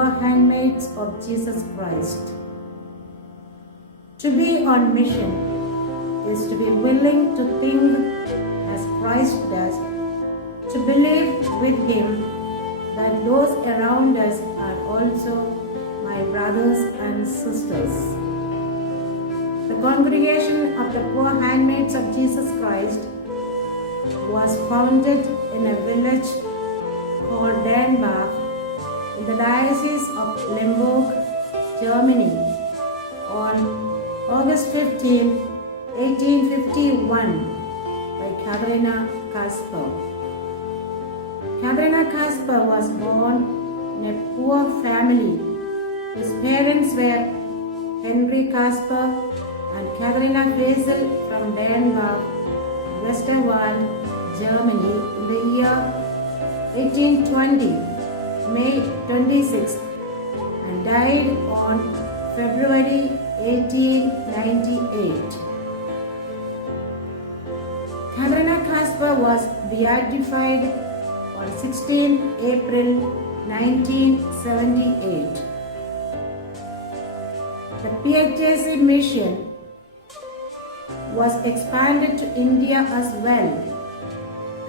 poor handmaids of Jesus Christ. To be on mission is to be willing to think as Christ does, to believe with Him that those around us are also my brothers and sisters. The congregation of the poor handmaids of Jesus Christ was founded in a village called Dernbach in the Diocese of Limburg, Germany on August 15, 1851 by Katharina Kasper. Katharina Kasper was born in a poor family. His parents were Henry Kasper and Katharina Fasel from Dernbach, Westerwald, Germany in the year 1820, May 26, and died on February 1898. Katharina Kasper was beatified on 16 April 1978. The PHAC mission was expanded to India as well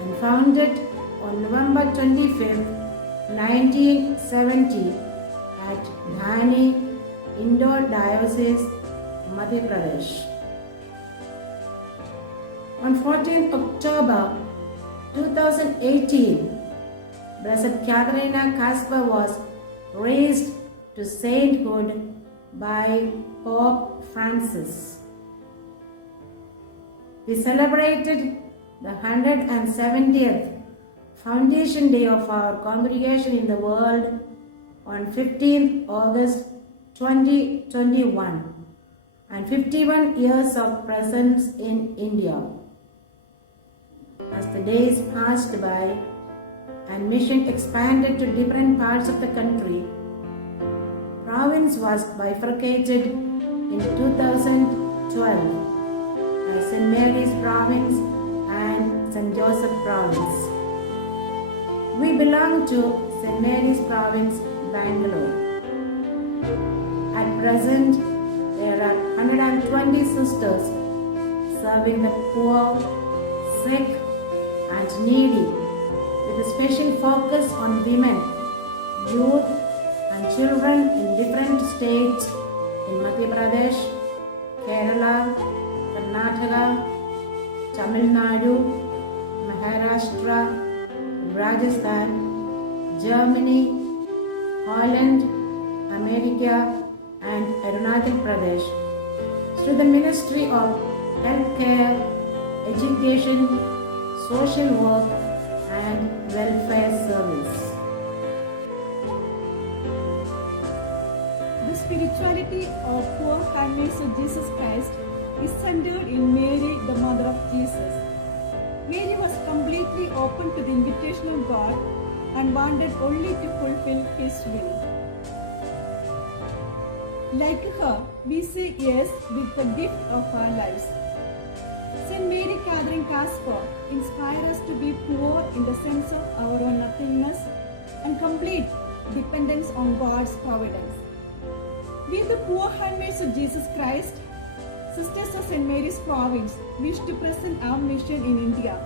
and founded on November 25, 1970 at Dhani, Indore Diocese, Madhya Pradesh. On 14 October 2018, Blessed Katharina Kasper was raised to sainthood by Pope Francis. We celebrated the 170th Foundation Day of our congregation in the world on 15th August 2021 and 51 years of presence in India. As the days passed by and mission expanded to different parts of the country, province was bifurcated in 2012 as St. Mary's Province and St. Joseph Province. We belong to St. Mary's Province, Bangalore. At present, there are 120 sisters serving the poor, sick, and needy, with a special focus on women, youth, and children in different states in Madhya Pradesh, Kerala, Karnataka, Tamil Nadu, Maharashtra, Rajasthan, Germany, Holland, America, and Arunachal Pradesh through the Ministry of Healthcare, Education, Social Work, and Welfare Service. The spirituality of poor handmaids of Jesus Christ is centered in Mary, the mother of Jesus. Mary was completely open to the invitation of God and wanted only to fulfill His will. Like her, we say yes with the gift of our lives. St. Mary Katharine Kasper inspires us to be poor in the sense of our own nothingness and complete dependence on God's providence. We, the poor handmaids of Jesus Christ, Sisters of St. Mary's Province, wish to present our mission in India.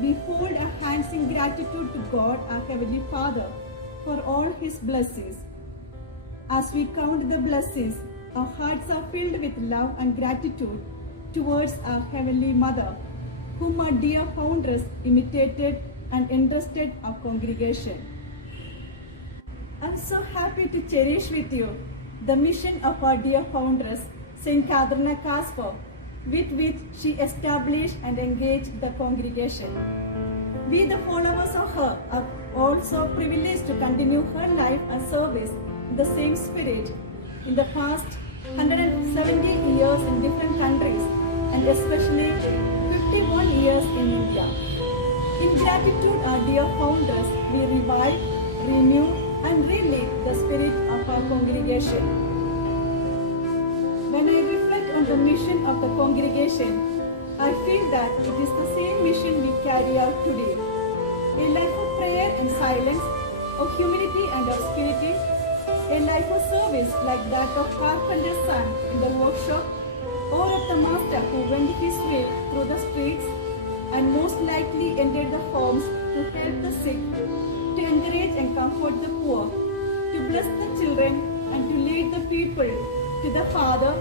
We hold our hands in gratitude to God, our Heavenly Father, for all His blessings. As we count the blessings, our hearts are filled with love and gratitude towards our Heavenly Mother, whom our dear foundress imitated and entrusted our congregation. I'm so happy to cherish with you the mission of our dear foundress, St. Katharina Kasper, with which she established and engaged the congregation. We, the followers of her, are also privileged to continue her life and service in the same spirit in the past 170 years in different countries and especially 51 years in India. In gratitude, our dear founders, we revive, renew, and relive the spirit of our congregation. When I reflect on the mission of the congregation, I feel that it is the same mission we carry out today. A life of prayer and silence, of humility and austerity, A life of service like that of carpenter's son in the workshop, or of the master who went his way through the streets and most likely entered the homes to help the sick, to encourage and comfort the poor, to bless the children and to lead the people to the Father,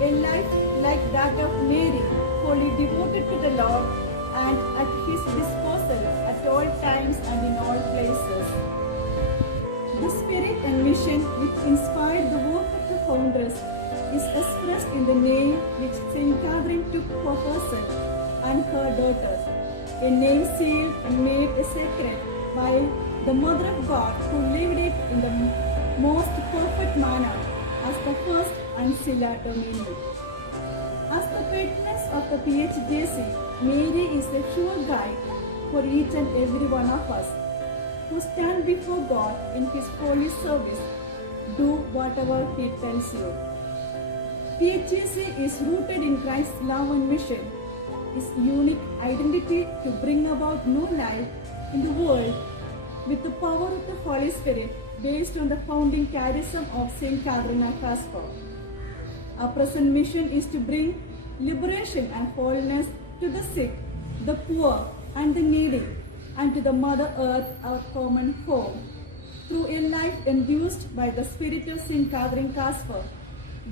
a life like that of Mary, wholly devoted to the Lord and at his disposal at all times and in all places. The spirit and mission which inspired the work of the foundress is expressed in the name which Saint Catherine took for herself and her daughters, a name sealed and made sacred by the Mother of God who lived it in the most perfect manner as the first Ancilla Domini. As the patroness of the PHJC, Mary is a sure guide for each and every one of us who stand before God in His holy service. Do whatever He tells you. PHJC is rooted in Christ's love and mission, His unique identity to bring about new life in the world with the power of the Holy Spirit based on the founding charism of Saint Catherine of Casper. Our present mission is to bring liberation and wholeness to the sick, the poor, and the needy, and to the Mother Earth, our common home, through a life endued by the Spirit of Saint Catherine Casper,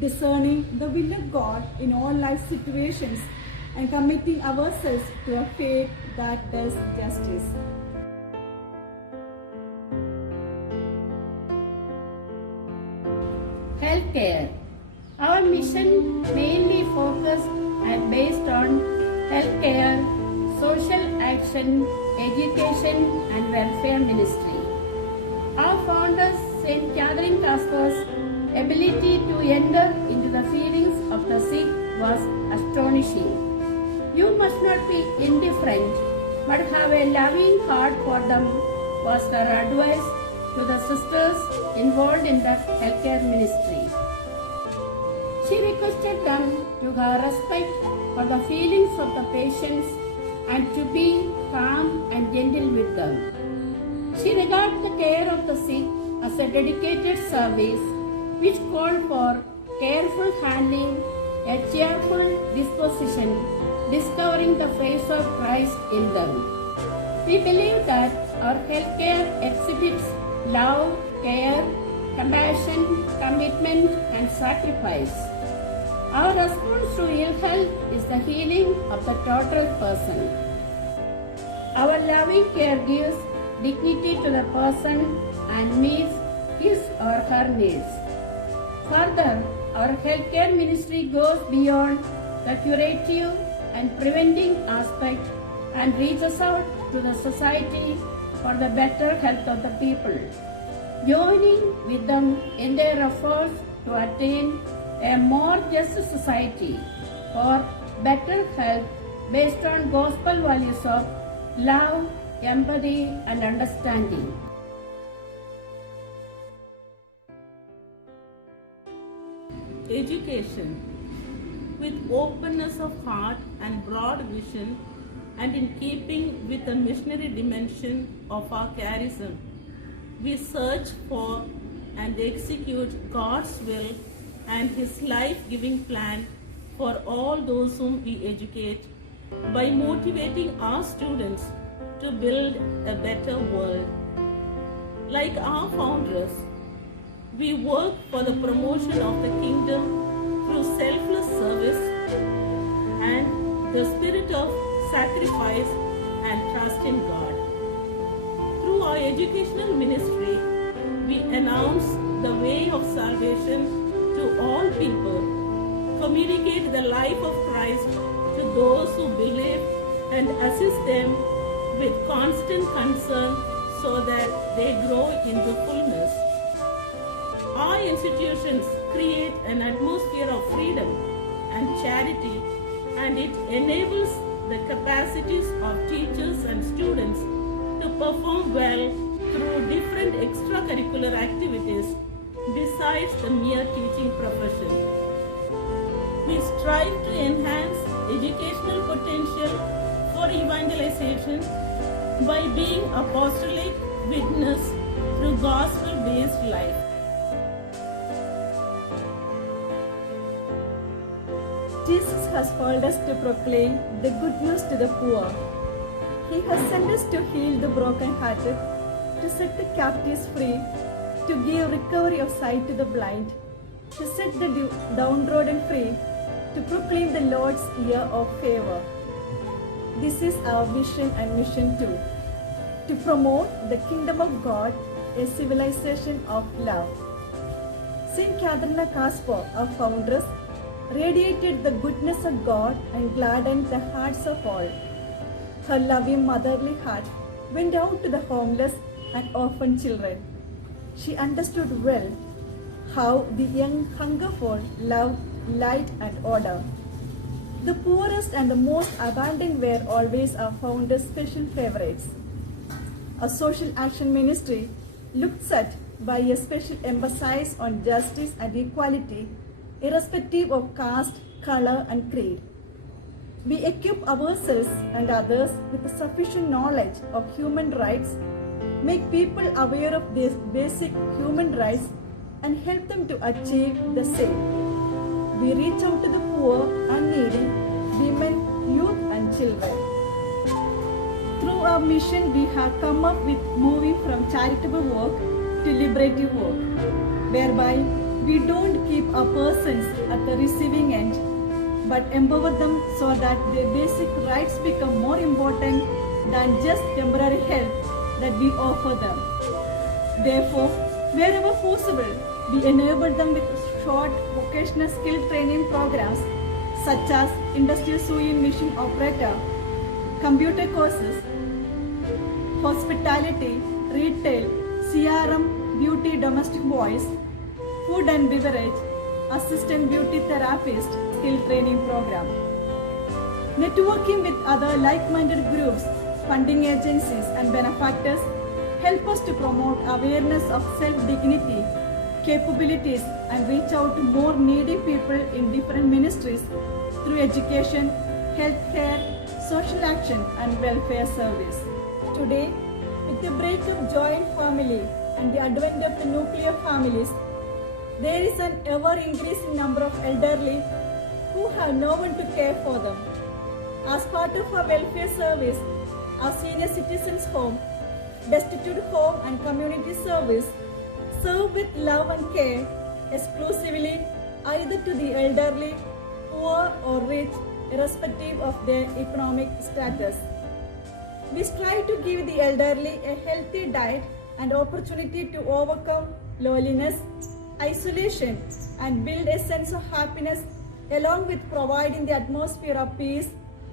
discerning the will of God in all life situations and committing ourselves to a faith that does justice. Healthcare. Our mission mainly focused and based on healthcare, social action, education and welfare ministry. Our founder, Saint Catherine Casper's ability to enter into the feelings of the sick was astonishing. You must not be indifferent, but have a loving heart for them, was her advice to the sisters involved in the healthcare ministry. She requested them to have respect for the feelings of the patients and to be calm and gentle with them. She regarded the care of the sick as a dedicated service which called for careful handling, a cheerful disposition, discovering the face of Christ in them. We believe that our healthcare exhibits love, care, compassion, commitment and sacrifice. Our response to ill health is the healing of the total person. Our loving care gives dignity to the person and meets his or her needs. Further, our healthcare ministry goes beyond the curative and preventing aspect and reaches out to the society for the better health of the people, joining with them in their efforts to attain a more just society for better health based on gospel values of love, empathy and understanding. Education. With openness of heart and broad vision, and in keeping with the missionary dimension of our charism, we search for and execute God's will and His life-giving plan for all those whom we educate by motivating our students to build a better world. Like our founders, we work for the promotion of the kingdom through selfless service and the spirit of sacrifice and trust in God. Through our educational ministry, we announce the way of salvation to all people, communicate the life of Christ to those who believe and assist them with constant concern so that they grow into fullness. Our institutions create an atmosphere of freedom and charity, and it enables the capacities of teachers and students to perform well through different extracurricular activities besides the mere teaching profession. We strive to enhance educational potential for evangelization by being apostolic witness through gospel-based life. Jesus has called us to proclaim the good news to the poor. He has sent us to heal the brokenhearted, to set the captives free, to give recovery of sight to the blind, to set the downtrodden free, to proclaim the Lord's year of favor. This is our vision and mission too, to promote the kingdom of God, a civilization of love. Saint Catherine Caspar, our foundress, radiated the goodness of God and gladdened the hearts of all. Her loving motherly heart went out to the homeless and orphan children. She understood well how the young hunger for love, light, and order. The poorest and the most abandoned were always our founder's special favorites. A social action ministry looked at by a special emphasis on justice and equality, irrespective of caste, color, and creed. We equip ourselves and others with sufficient knowledge of human rights, make people aware of these basic human rights, and help them to achieve the same. We reach out to the poor and needy, women, youth, and children. Through our mission, we have come up with moving from charitable work to liberative work, whereby we don't keep our persons at the receiving end, but empower them so that their basic rights become more important than just temporary help that we offer them. Therefore, wherever possible, we enable them with short vocational skill training programs such as industrial sewing machine operator, computer courses, hospitality, retail, CRM, beauty, domestic voice, food and beverage, assistant beauty therapist skill training program. Networking with other like-minded groups, funding agencies, and benefactors help us to promote awareness of self-dignity, capabilities, and reach out to more needy people in different ministries through education, healthcare, social action, and welfare service. Today, with the break of joint family and the advent of the nuclear families, there is an ever-increasing number of elderly who have no one to care for them. As part of our welfare service, our senior citizens' home, destitute home, and community service serve with love and care exclusively either to the elderly, poor or rich, irrespective of their economic status. We strive to give the elderly a healthy diet and opportunity to overcome loneliness, isolation, and build a sense of happiness, along with providing the atmosphere of peace,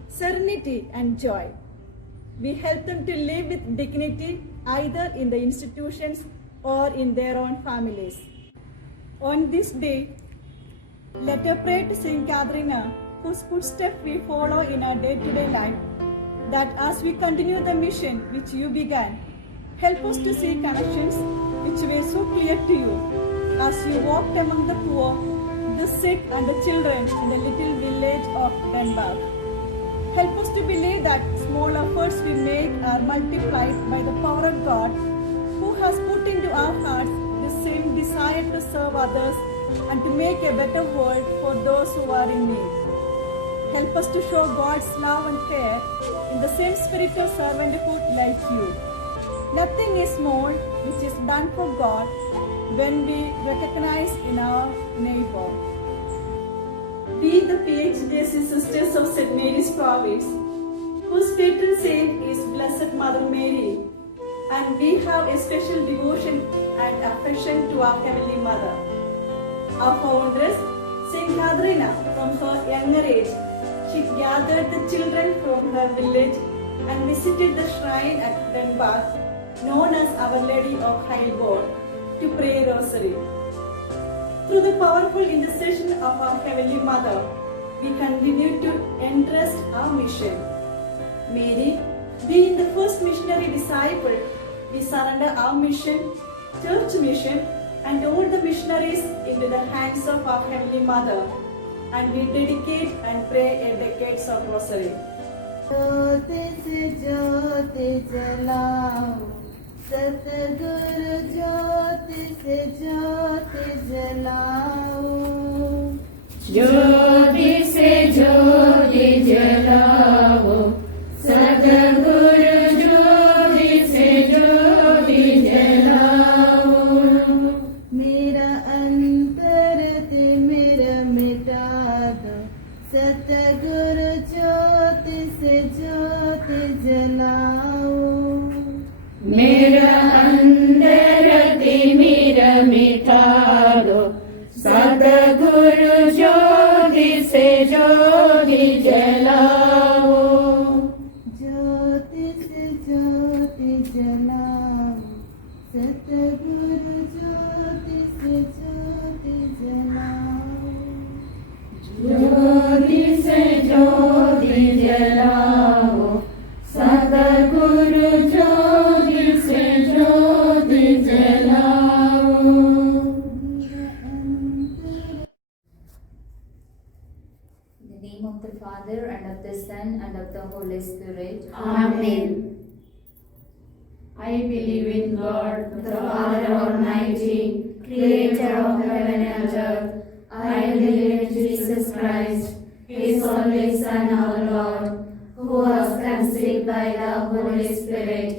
serenity, and joy. We help them to live with dignity either in the institutions or in their own families. On this day, let us pray to Saint Catherine, whose footsteps we follow in our day-to-day life, that as we continue the mission which you began, help us to see connections which were so clear to you as you walked among the poor, the sick, and the children in the little village of Denmark. Help us to believe that small efforts we make are multiplied by the power of God, who has put into our hearts the same desire to serve others and to make a better world for those who are in need. Help us to show God's love and care in the same spirit of servanthood like you. Nothing is small which is done for God when we recognize in our neighbor. We, the PHJC Sisters of St. Mary's Province, whose patron saint is Blessed Mother Mary, and we have a special devotion and affection to our Heavenly Mother. Our foundress, Saint Catherine, from her younger age, she gathered the children from her village and visited the shrine at Denmark, known as Our Lady of Heilbord, to pray rosary. Through the powerful intercession of our Heavenly Mother, we continue to entrust our mission. Mary, being the first missionary disciple, we surrender our mission, church mission, and all the missionaries into the hands of our Heavenly Mother, and we dedicate and pray a decades of rosary. ज्योति से ज्योति जलाओ, सतगुरु ज्योति से ज्योति जलाओ, ज्योति से ज्योति जलाओ, सद्गुरु ज्योति से ज्योति जलाओ। मेरा अंतर तिमिर मिटा दो, सतगुरु ज्योति से ज्योति जलाओ। मेरा अंदर तिमिर मिटा दो, सद्गुरु ज्योति से ज्योति जलाओ। ज्योति से ज्योति जलाओ, सतगुरु ज्योति से ज्योति जलाओ। ज्योति से ज्योति जलाओ, सद्गुरु ज्योति से ज्योति जलाओ। In the name of the Father, and of the Son, and of the Holy Spirit. Amen. I believe in God, the Father Almighty, creator of heaven and earth. I believe in Jesus Christ, His only Son, our Lord, who was conceived by the Holy Spirit,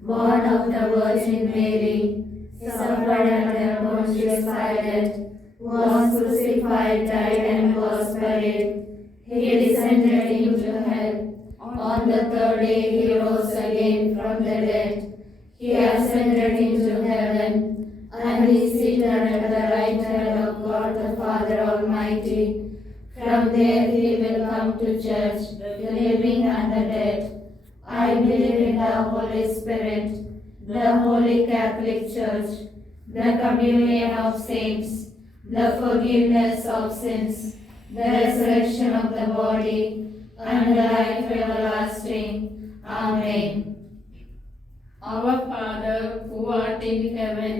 born of the Virgin Mary, suffered under Pontius Pilate, was crucified, died, and was buried. He descended into hell. On the third day he rose again from the dead. He ascended into heaven, and is seated at the right hand of God the Father Almighty. From there he will come to judge the living and the dead. I believe in the Holy Spirit, the Holy Catholic Church, the communion of saints, the forgiveness of sins, the resurrection of the body, and the life everlasting. Amen. Our Father, who art in heaven,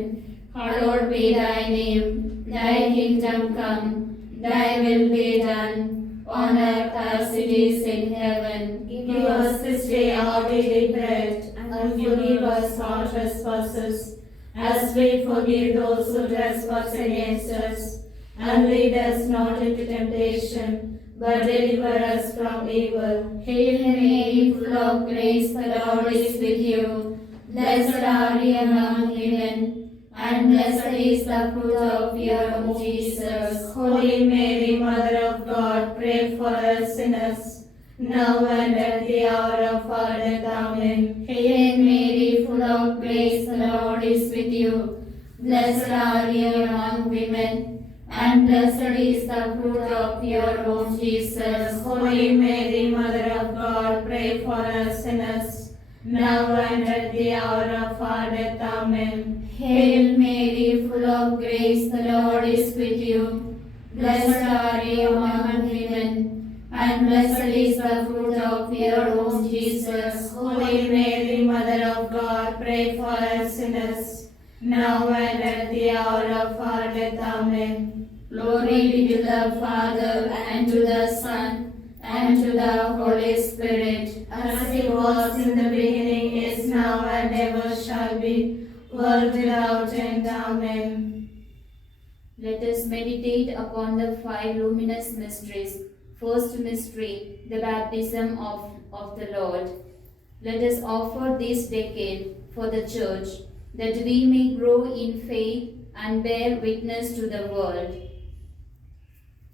hallowed be thy name. Thy kingdom come, thy will be done, on earth as it is in heaven. Give us this day our daily bread, and forgive us our trespasses, as we forgive those who trespass against us. And lead us not into temptation, but deliver us from evil. Hail Mary, full of grace, the Lord is with you. Blessed are you among women, and blessed is the fruit of your womb, Jesus. Holy Mary, Mother of God, pray for us sinners, now and at the hour of our death. Amen. Hail Mary, full of grace, the Lord is with you. Blessed are you among women, and blessed is the fruit of your womb, Jesus. Holy Mary, Mother of God, pray for us sinners, now and at the hour of our death. Amen. Hail Mary, full of grace, the Lord is with you. Blessed are you among women, and blessed is the fruit of your womb, Jesus. Holy Mary, Mother of God, pray for us sinners, now and at the hour of our death. Amen. Glory be to the Father, and to the Son, and to the Holy Spirit, as it was in the beginning, is now, and ever shall be, world without end. Amen. Let us meditate upon the 5 luminous mysteries. First mystery, the baptism of the Lord. Let us offer this decade for the Church, that we may grow in faith and bear witness to the world.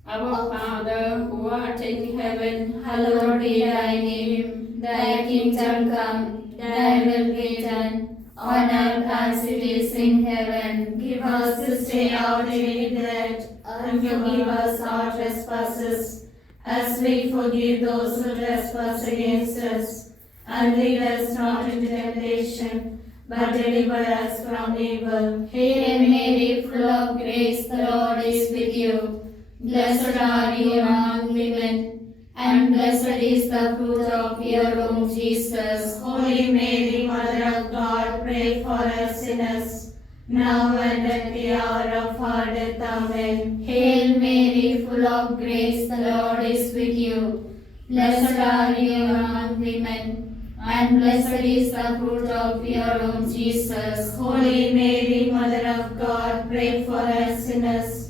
Our Father, who art in heaven, hallowed be thy name. Thy kingdom come, thy will be done, on earth as it is in heaven. Give us this day our daily bread, and forgive us our trespasses, as we forgive those who trespass against us. And lead us not into temptation, but deliver us from evil. Hail Mary, full of grace, the Lord is with you. Blessed are you among women, and blessed is the fruit of your womb, Jesus. Holy Mary, Mother of God, pray for us sinners, now and at the hour of our death. Amen. Hail Mary, full of grace, the Lord is with you. Blessed are you among women, and blessed is the fruit of your womb, Jesus. Holy Mary, Mother of God, pray for us sinners,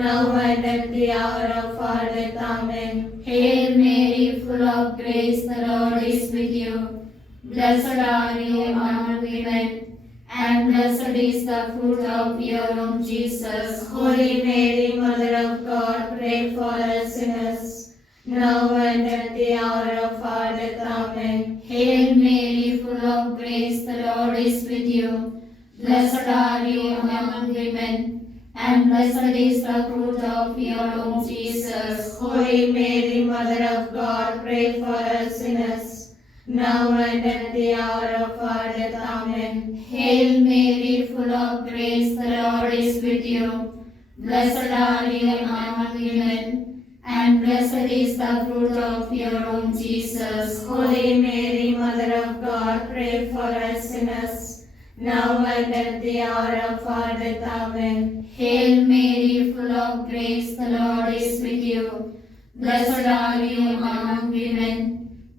now and at the hour of our death. Amen. Hail Mary, full of grace, the Lord is with you. Blessed are you among women, and blessed is the fruit of your womb, Jesus. Holy Mary, Mother of God, pray for us sinners, now and at the hour of our death. Amen. Hail Mary, full of grace, the Lord is with you. Blessed are you among women, and blessed is the fruit of your womb, Jesus. Holy Mary, Mother of God, pray for us sinners, now and at the hour of our death. Amen. Hail Mary, full of grace, the Lord is with you. Blessed are you among women, and blessed is the fruit of your womb, Jesus. Holy Mary, Mother of God, pray for us sinners, now and at the hour of our death. Amen. Hail Mary, full of grace, the Lord is with you. Blessed are you among women,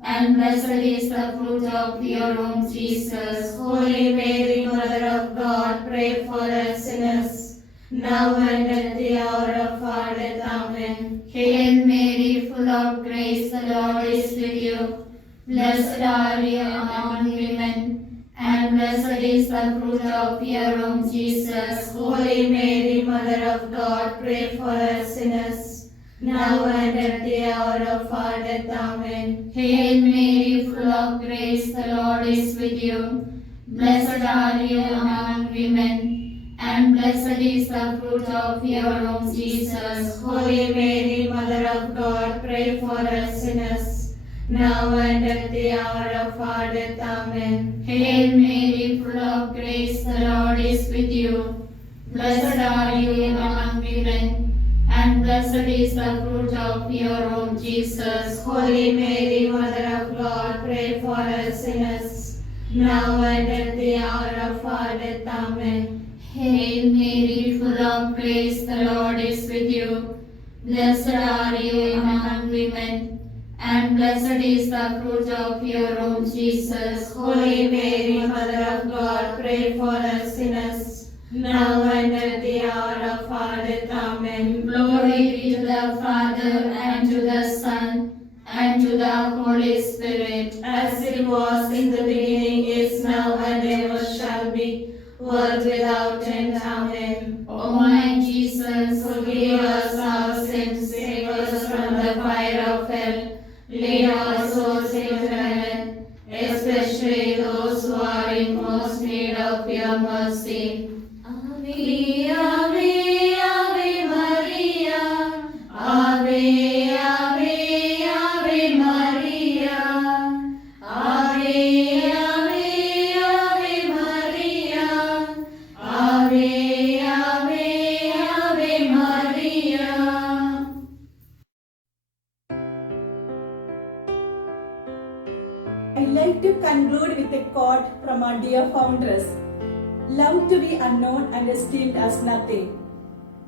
and blessed is the fruit of your womb, Jesus. Holy Mary, Mother of God, pray for us sinners, now and at the hour of our death. Amen. Hail Mary, full of grace, the Lord is with you. Blessed are you among women, and blessed is the fruit of your womb, Jesus. Holy Mary, Mother of God, pray for us sinners, now and at the hour of our death. Amen. Hail Mary, full of grace, the Lord is with you. Blessed are you among women, and blessed is the fruit of your womb, Jesus. Holy Mary, Mother of God, pray for us sinners, now and at the hour of our death. Amen. Hail Mary, full of grace, the Lord is with you. Blessed are you among women, and blessed is the fruit of your womb, Jesus. Holy Mary, Mother of God, pray for us sinners, now and at the hour of our death. Amen. Hail Mary, full of grace, the Lord is with you. Blessed are you among women, and blessed is the fruit of your womb, Jesus. Holy Mary, Mother of God, pray for us sinners, now and at the hour of our death. Amen. Glory be to the Father, and to the Son, and to the Holy Spirit, as it was in the beginning, is now, and ever shall be, world without end. Amen. O my Jesus, forgive us our sins, save us from the fire of hell, lead our souls into heaven, especially those who are in most need of your mercy. Ave, Ave, Ave Maria. Ave, Ave, Ave Maria. Ave, Ave, Ave Maria. Ave, Ave, Ave Maria. I'd like to conclude with a quote from our dear foundress. Love to be unknown and esteemed as nothing.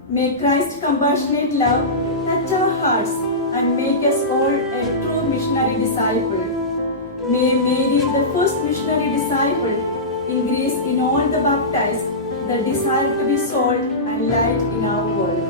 May Christ's compassionate love touch our hearts and make us all a true missionary disciple. May Mary, the first missionary disciple, increase in all the baptized the desire to be salt and light in our world.